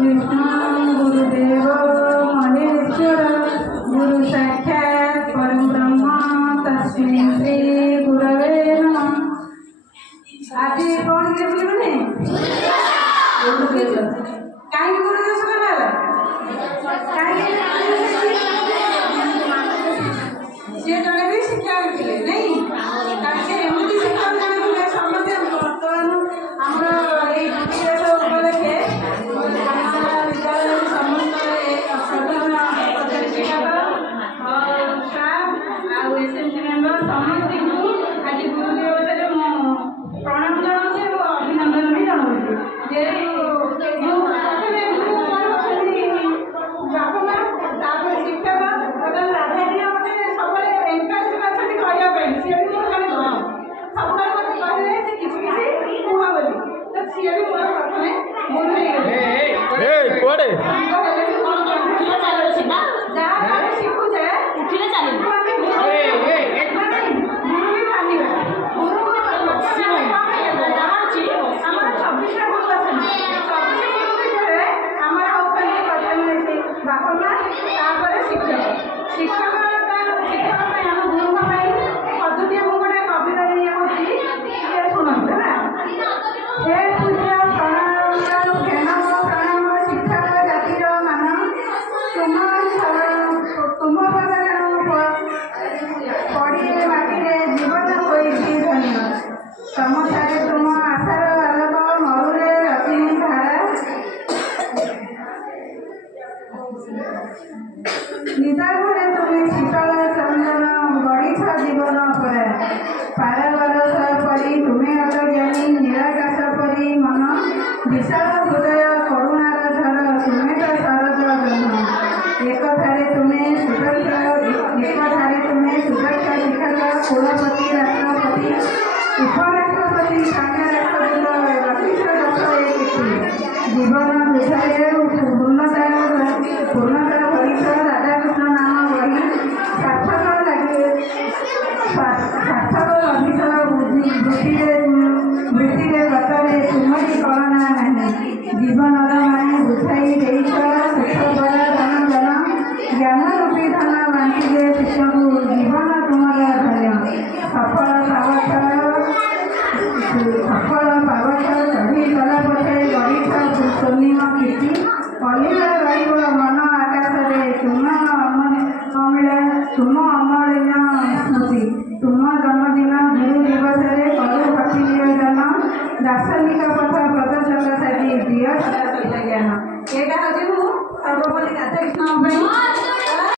विष्णु गुरुदेव महेश्वर गुरु साक्षात् परब्रह्म तस्मै श्री गुरवे नमः। आज कौन के बोले गुरुदेव कहीं गुरुदेव से बोला कहीं ये जने भी शिक्षा मिले नहीं ताकि एमती शिक्षा मिले समझे वर्तमान हमरा ए विदेश उपलक्षे हमारा विद्यालय समस्त प्रधान शिक्षक और स्टाफ आ एसएमसी मेंबर समस्त को आज गुरुदेव से प्रणाम जनाऊँ और अभिनंदन भी जनाऊँ जे जो प्रथमे गुरु कौन अछंती बापा माँ तापर शिक्षक अगर राधा जी मते सब एनकरेज करछंती कहया पे से भी मोर खाली सब मते कहले जे किछि किछि कुहा बोली तो से भी मोर प्रथमे गुरु हे गेले ए कोडे चालू छी ना जा करे शिखु जे उठिले चालिबो दार्शनिक पथ प्रदर्शक साठी प्रिय ज्ञान एटा हजे